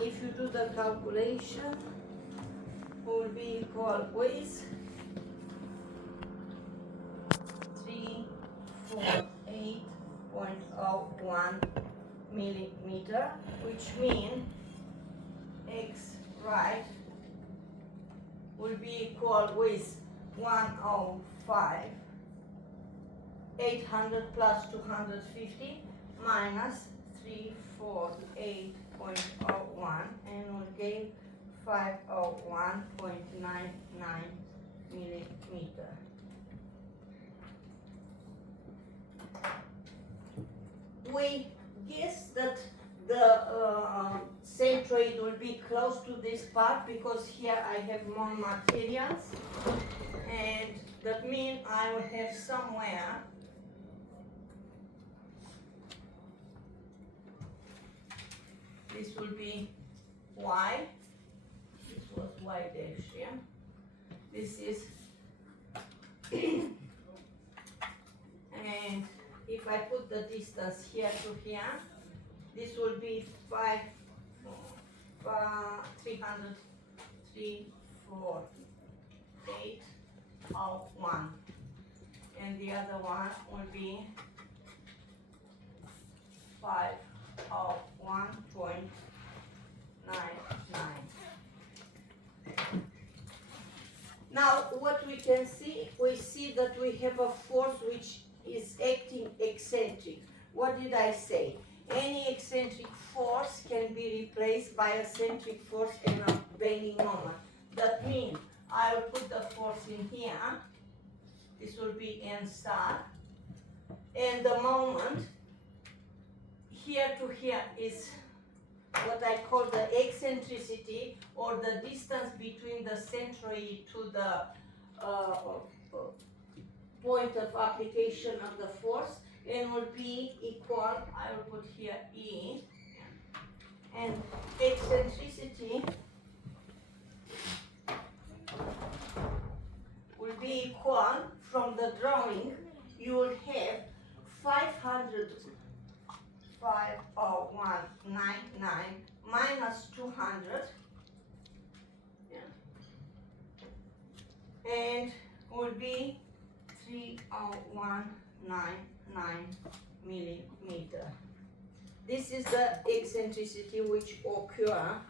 if you do the calculation, will be equal with 348.01 millimeter, which means x right will be equal with 105, 800 plus 250 minus 348.01, and will give 501.99 millimeter. We guess that the centroid will be close to this part because here I have more materials, and that means I will have somewhere this will be y, this was y dash, yeah? This is and if I put the distance here to here, this will be 348.01, and the other one will be 501.99. Now what we can see, we see that we have a force which is acting eccentric. What did I say? Any eccentric force can be replaced by a centric force and a bending moment. That means I will put the force in here. This will be N star. And the moment here to here is what I call the eccentricity, or the distance between the centroid to the point of application of the force, and will be equal, I will put here E, and eccentricity will be equal, from the drawing, you will have 501.99 minus 200, yeah, and will be 301.99 millimeter. This is the eccentricity which occur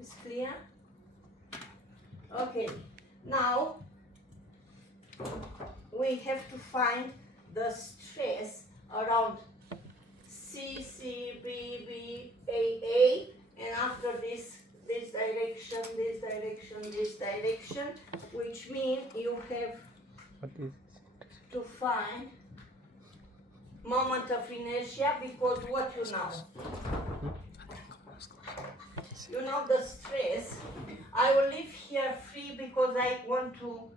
is clear? Okay, now we have to find the stress around C, C, B, B, A, A, and after this direction, this direction, this direction, which means you have to find moment of inertia, because what you know? You know the stress. I will leave here free because I want to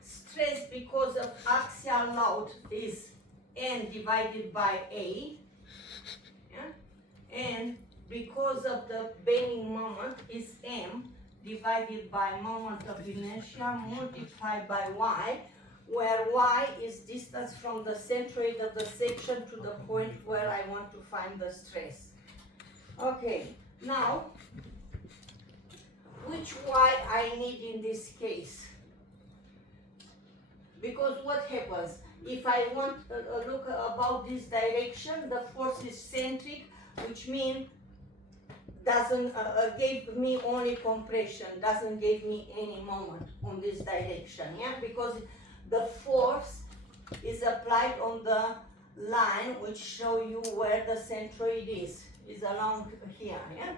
stress, because of axial load is N divided by A, yeah? And because of the bending moment is M divided by moment of inertia multiplied by Y, where Y is distance from the centroid of the section to the point where I want to find the stress. Okay, now, which Y I need in this case? Because what happens? If I want to look about this direction, the force is centric, which means doesn't give me only compression, doesn't give me any moment on this direction, yeah? Because the force is applied on the line which show you where the centroid is along here, yeah?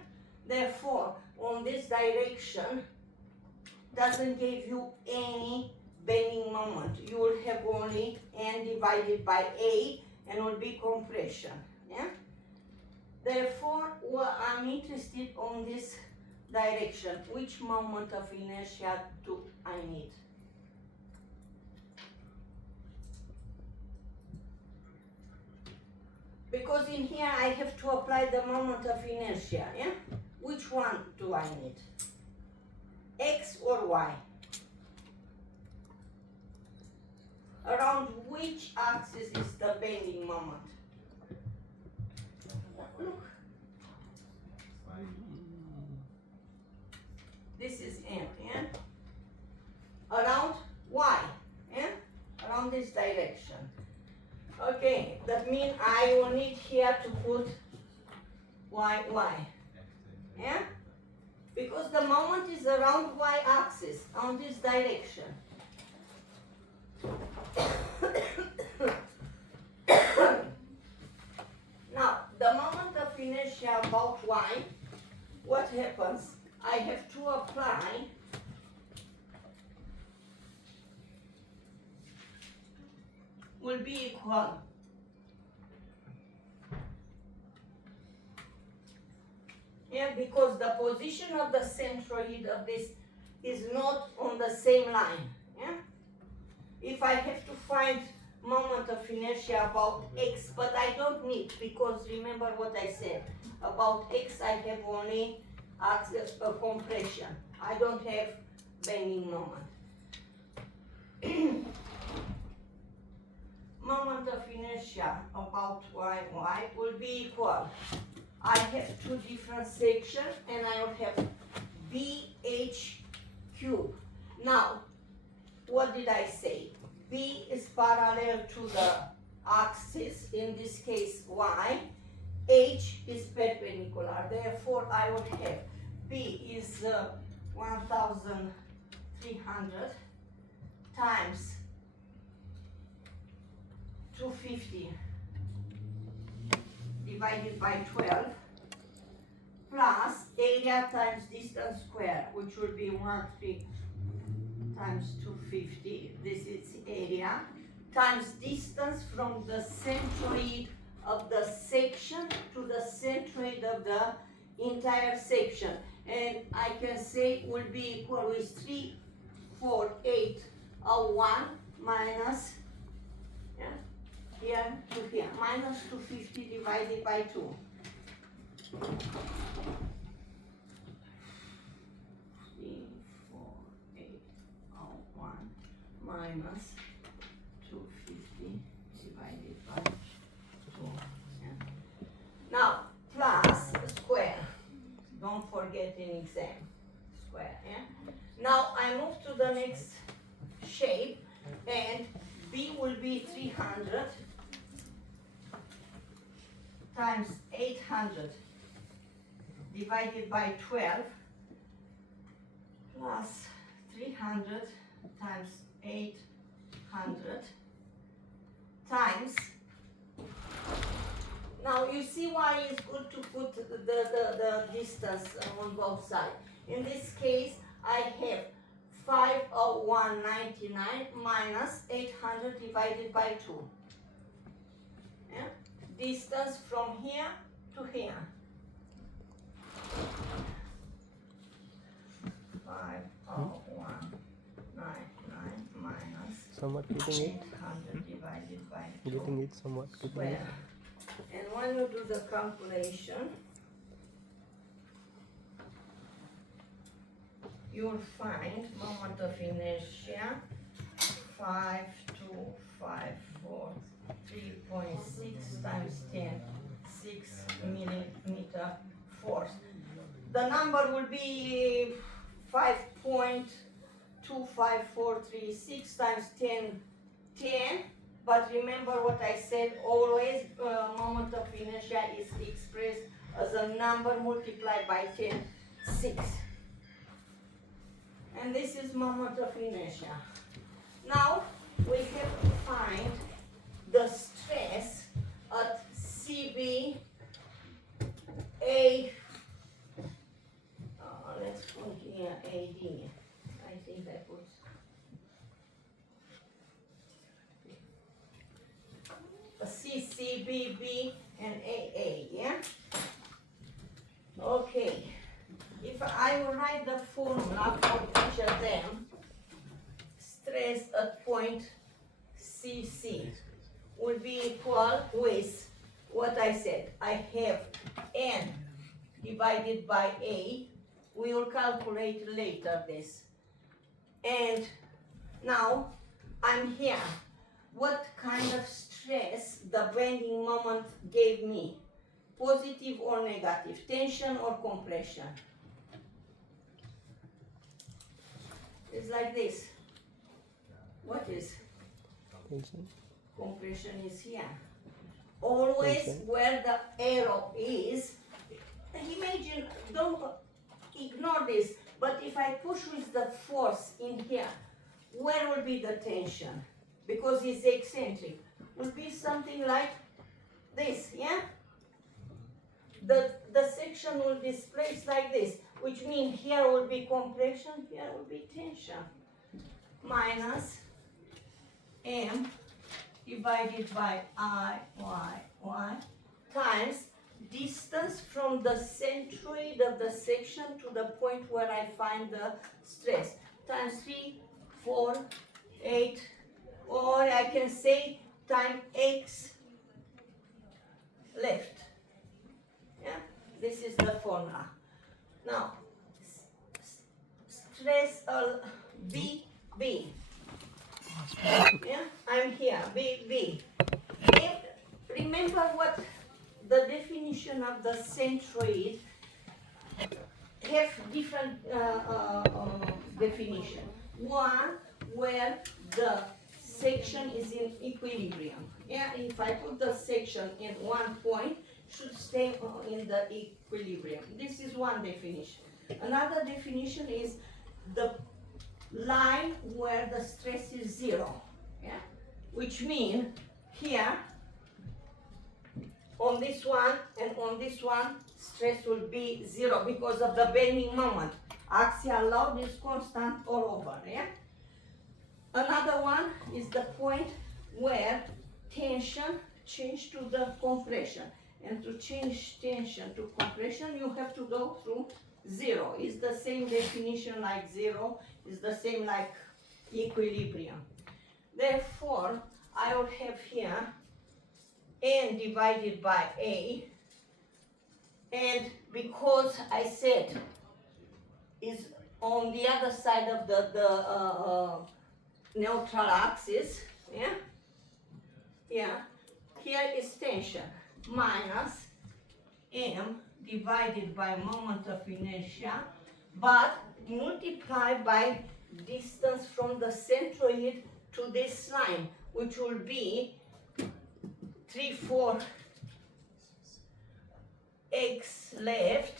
Therefore, on this direction, doesn't give you any bending moment. You will have only N divided by A, and will be compression, yeah? Therefore, I'm interested on this direction. Which moment of inertia do I need? Because in here I have to apply the moment of inertia, yeah? Which one do I need? X or Y? Around which axis is the bending moment? Look. This is M, yeah? Around Y, yeah? Around this direction. Okay, that means I will need here to put Y, yeah? Because the moment is around Y axis, on this direction. Now, the moment of inertia about Y, what happens? I have to apply will be equal because the position of the centroid of this is not on the same line. Yeah? If I have to find moment of inertia about X, but I don't need, because remember what I said, about X I have only a compression. I don't have bending moment. Moment of inertia about Y will be equal. I have two different sections and I will have BH cube. Now, what did I say? B is parallel to the axis, in this case Y. H is perpendicular, therefore I would have B is 1,300 times 250 divided by 12 plus area times distance square, which would be 1,300 times 250, this is area, times distance from the centroid of the section to the centroid of the entire section. And I can say will be equal with 34801 minus here to here, minus 250 divided by 2. 34801 minus 250 divided by 2. Yeah. Now, plus square. Don't forget in exam. Square, yeah? Now, I move to the next shape, and B will be 300 times 800 divided by 12 plus 300 times 800 times. Now you see why it's good to put the distance on both sides. In this case, I have 50199 minus 800 divided by 2. Yeah? Distance from here to here. 50199 minus somewhat getting it. 800 divided by 2 Getting it somewhat. square. And when you do the calculation, you'll find moment of inertia 5254 3.6 times 10 6 millimeter force. The number will be 5.25436 times 10 10. But remember what I said, always moment of inertia is expressed as a number multiplied by 10 6. And this is moment of inertia. Now we have to find the stress at CB A. Let's put here AD. I think I put CCBB and AA. Yeah. Okay. If I will write the formula for each of them, stress at point CC will be equal with what I said. I have N divided by A. We will calculate later this. And now I'm here. what kind of stress the bending moment gave me. Positive or negative, tension or compression. It's like this. What is? Tension. Compression is here. Always Tension. where the arrow is, imagine, don't ignore this, but if I push with the force in here, where will be the tension? Because it's eccentric. Will be something like this, yeah? The section will displace like this, which means here will be compression, here will be tension. Minus M divided by I, Y, times distance from the centroid of the section to the point where I find the stress. Times 3, 4, 8, or I can say time X left. Yeah, this is the formula. Now, stress B. Yeah, I'm here, B. Remember what the definition of the centroid have different definition. One where the section is in equilibrium. Yeah, if I put the section in one point, should stay in the equilibrium. This is one definition. Another definition is the line where the stress is 0. Yeah, which means here on this one and on this one stress will be 0 because of the bending moment. Axial load is constant all over. Yeah. Another one is the point where tension change to the compression. And to change tension to compression, you have to go through 0. It's the same definition like 0. It's the same like equilibrium. Therefore, I will have here N divided by A. And because I said is on the other side of the neutral axis, yeah? Yeah. Here is tension minus M divided by moment of inertia, but multiplied by distance from the centroid to this line, which will be 3, 4 X left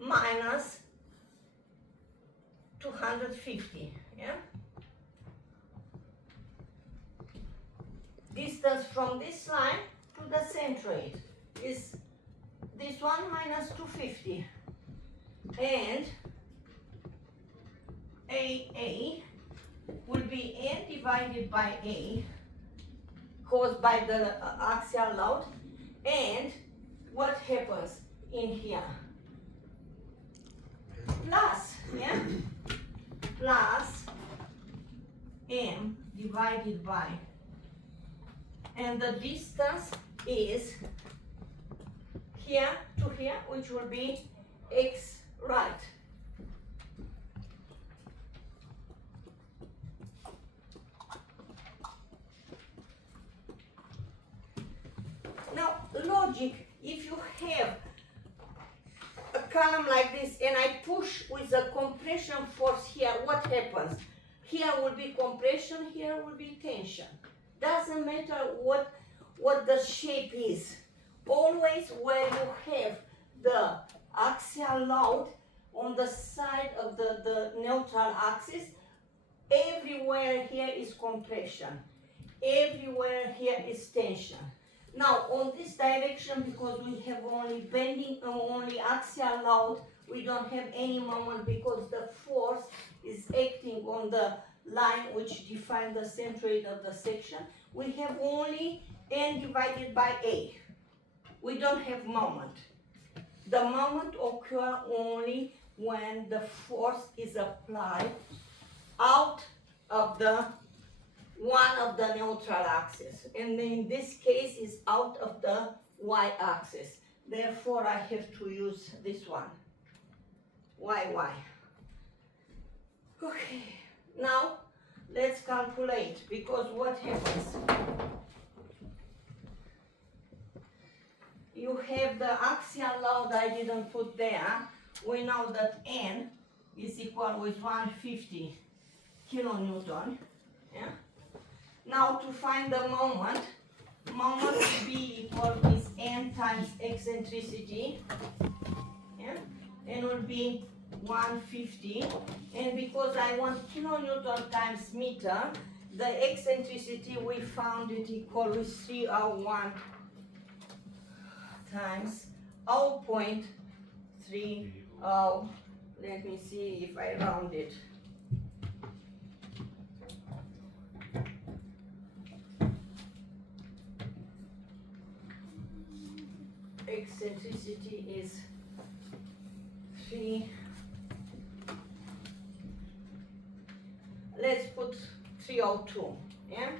minus 250, yeah? Distance from this line to the centroid is this one minus 250, and AA will be N divided by A caused by the axial load. And what happens in here? Plus, yeah? Plus M divided by, and the distance is here to here, which will be X right. Now, logic, if you have a column like this and I push with a compression force here, what happens? Here will be compression, here will be tension. Doesn't matter what the shape is. Always where you have the axial load on the side of the neutral axis, everywhere here is compression. Everywhere here is tension. Now on this direction, because we have only bending, only axial load, we don't have any moment because the force is acting on the line which defines the centroid of the section. We have only N divided by A. We don't have moment. The moment occurs only when the force is applied out of the one of the neutral axis, and in this case is out of the y-axis. Therefore, I have to use this one, y. Okay, now Let's calculate, because what happens? You have the axial load I didn't put there. We know that N is equal with 150 kilonewton. Yeah? Now to find the moment will be equal with N times eccentricity. Yeah? N will be 150, and because I want kilonewton times meter, the eccentricity we found it equal with 301 times 0.30. Let me see if I round it. Eccentricity is 3. Let's put 302, yeah?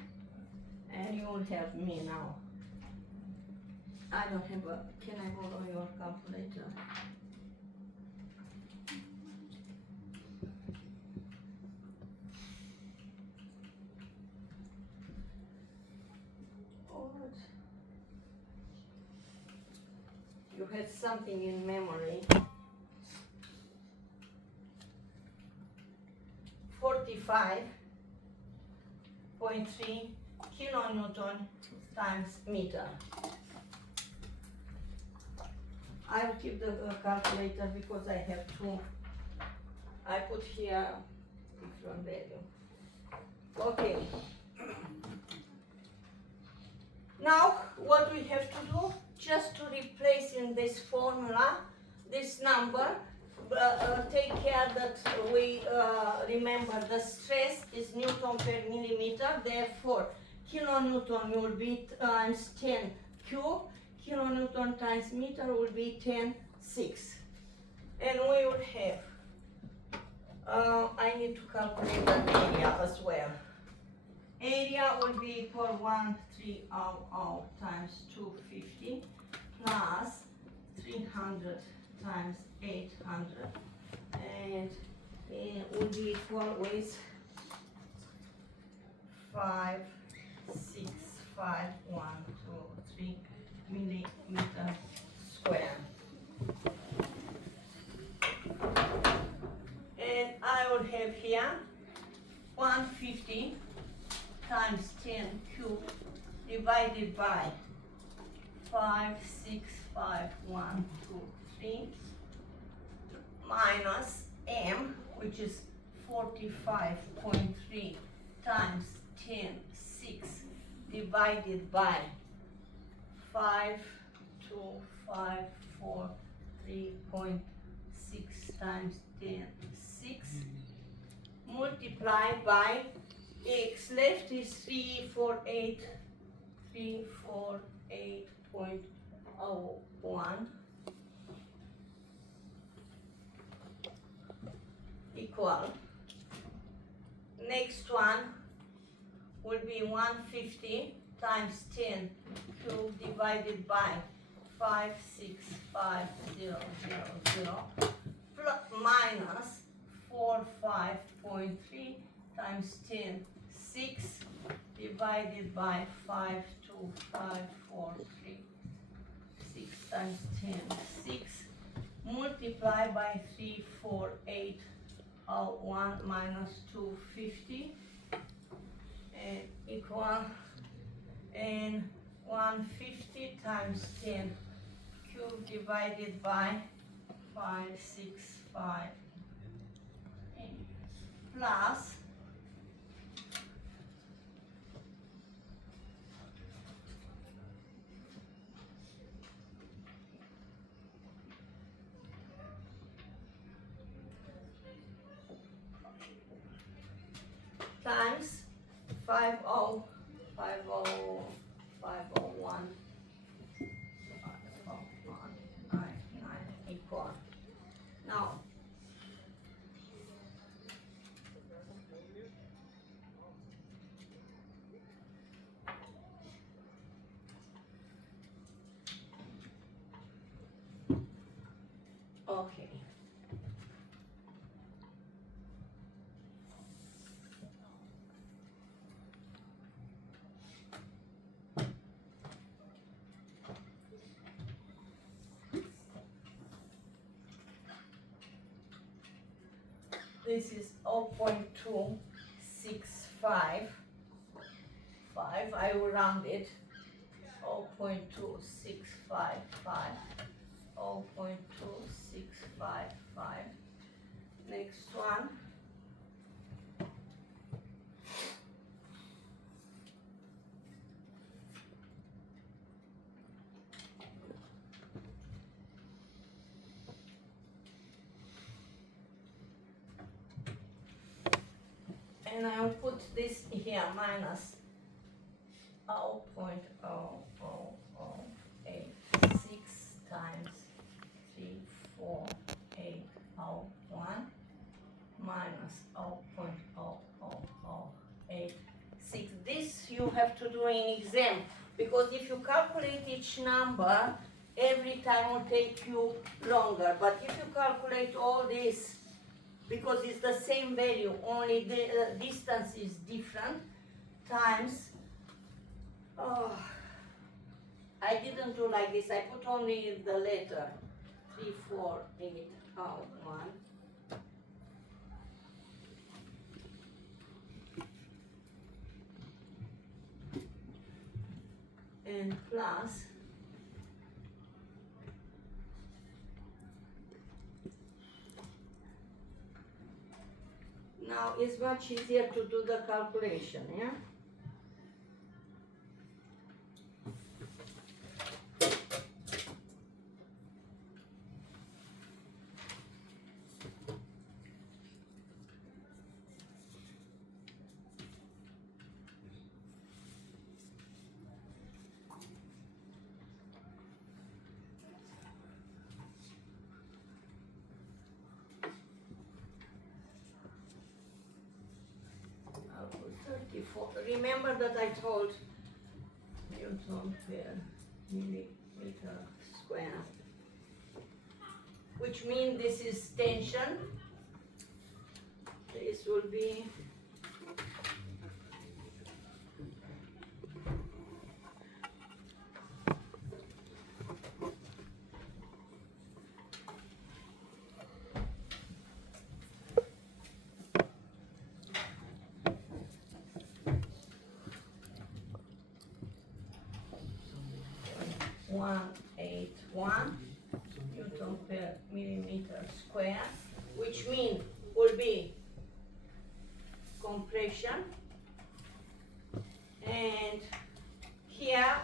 And you will help me now. I don't have a, can I borrow your calculator? What? You had something in memory. 45.3 kilonewton times meter. I will keep the calculator because I have two. I put here different value. Okay. Now what we have to do, just to replace in this formula this number, take care that we remember the stress is Newton per millimeter, therefore kilonewton will be times 10 cube, kilonewton times meter will be 10.6. And we will have, I need to calculate the area as well. Area will be equal 1300 times 250 plus 300 times 800, and it will be equal with 565,123 millimeter square. And I will have here 150 times 10 cubed divided by 565,123 minus M, which is 45.3 times 10.6 divided by 52,543.6 times 10.6 multiplied by X left is 348.01 equal. Next one will be 150 times 10 cubed divided by 565,000 plus minus 45.3 times 10.6 divided by 52,543 times 10.6 multiplied by 34801 minus 250 and equal, and 150 times 10 cubed divided by 565 plus times 501 equal. Now okay. this is 0.265. I will round it. 0.2655. 0.2655. Next one. And I'll put this here minus 0.00086 times 34801 minus 0.00086. This you have to do in exam, because if you calculate each number, every time will take you longer. But if you calculate all this, because it's the same value, only the distance is different, times, I didn't do like this, I put only the letter, 34801. And plus, now it's much easier to do the calculation, yeah? Remember that I told Newton per millimeter square, which means this is tension. This will be (181 Newton per millimeter square), which means will be compression, and here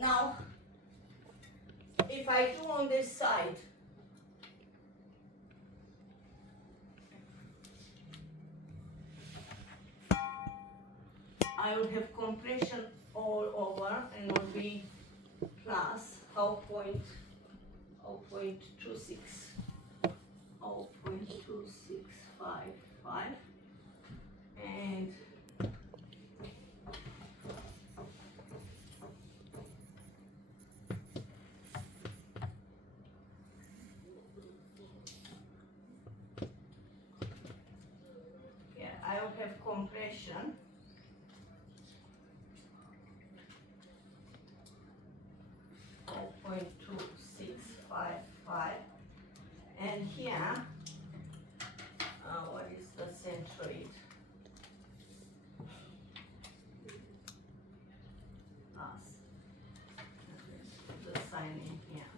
now, if I do on this side, I will have compression all over, and will be plus 0.2655, and I will have compression of 0.2655, and here what is the centroid? Plus the sign in here.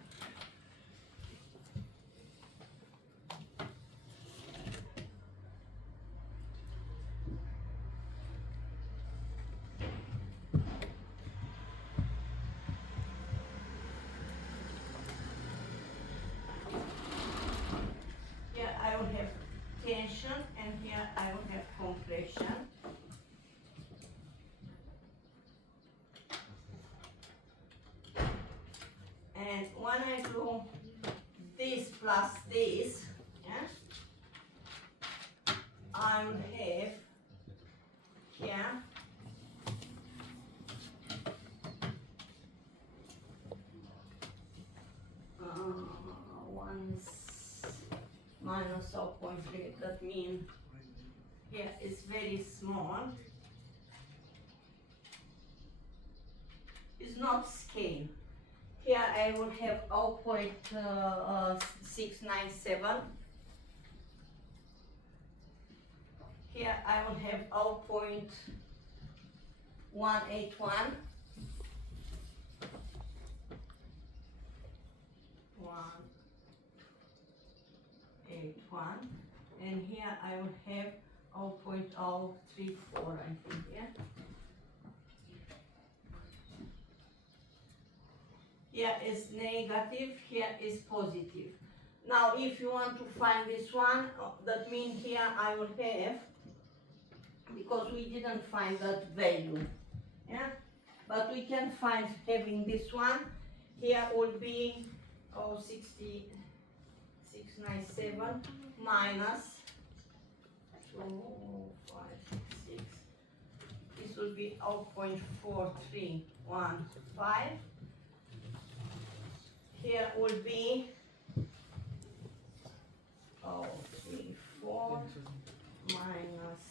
And when I do this plus this, yeah, I will have here minus 0.3, that means here is very small. It's not scale. Here I will have 0.697. Here I will have 0.181. 181, and here I will have 0.034, I think, yeah. Here is negative, here is positive. Now if you want to find this one, that means here I will have, because we didn't find that value, yeah, but we can find having this one. Here will be 697 minus 2566. This will be 0.4315. Here will be 0.34 minus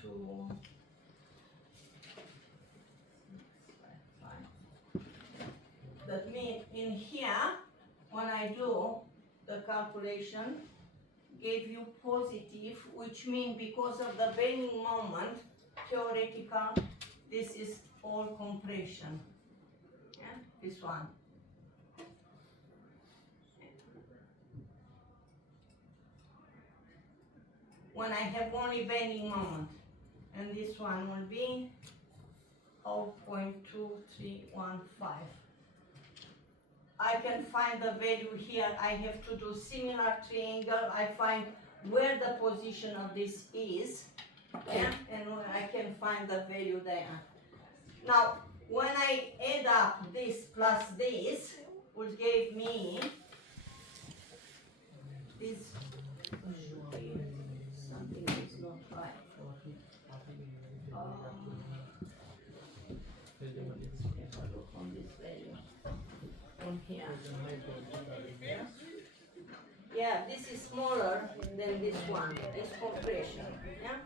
2. That means in here, when I do the calculation, gave you positive, which means because of the bending moment, theoretical, this is all compression. Yeah, this one. When I have only bending moment, and this one will be 0.2315. I can find the value here. I have to do similar triangle. I find where the position of this is, yeah, and I can find the value there. Now, when I add up this plus this, will give me this. Something is not right. Have a look on this value. On here. Yeah, this is smaller than this one. It's compression. Yeah.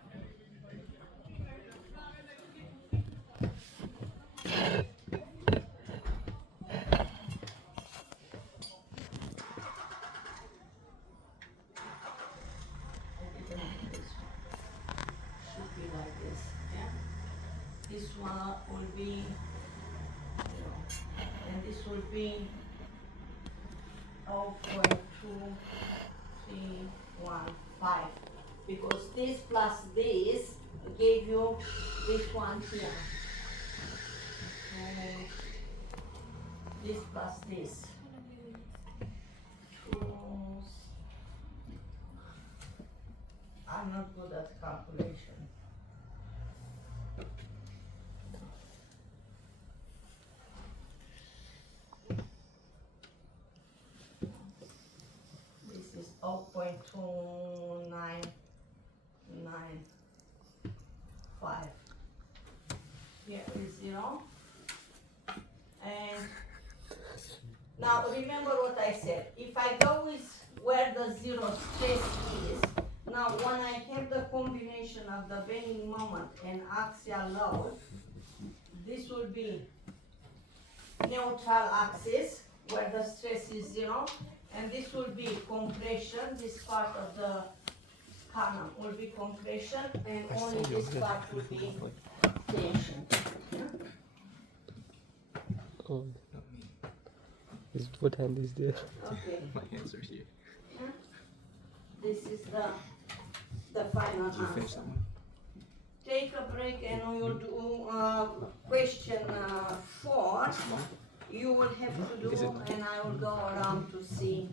Should be like this. Yeah. This one will be, and this will be 0.2315, because this plus this gave you this one here. This plus this. I'm not good at calculation. This is 0.2995. Here is 0. And now remember what I said. If I go with where the zero stress is, now when I have the combination of the bending moment and axial load, this will be neutral axis where the stress is 0, and this will be compression. This part of the column will be compression, and only this part will be tension. Oh. What hand is there? Okay. My hands are here. Yeah. This is the final Did you finish answer. that one? Take a break and we will do question 4. You will have to do, Is it? and I will go around to see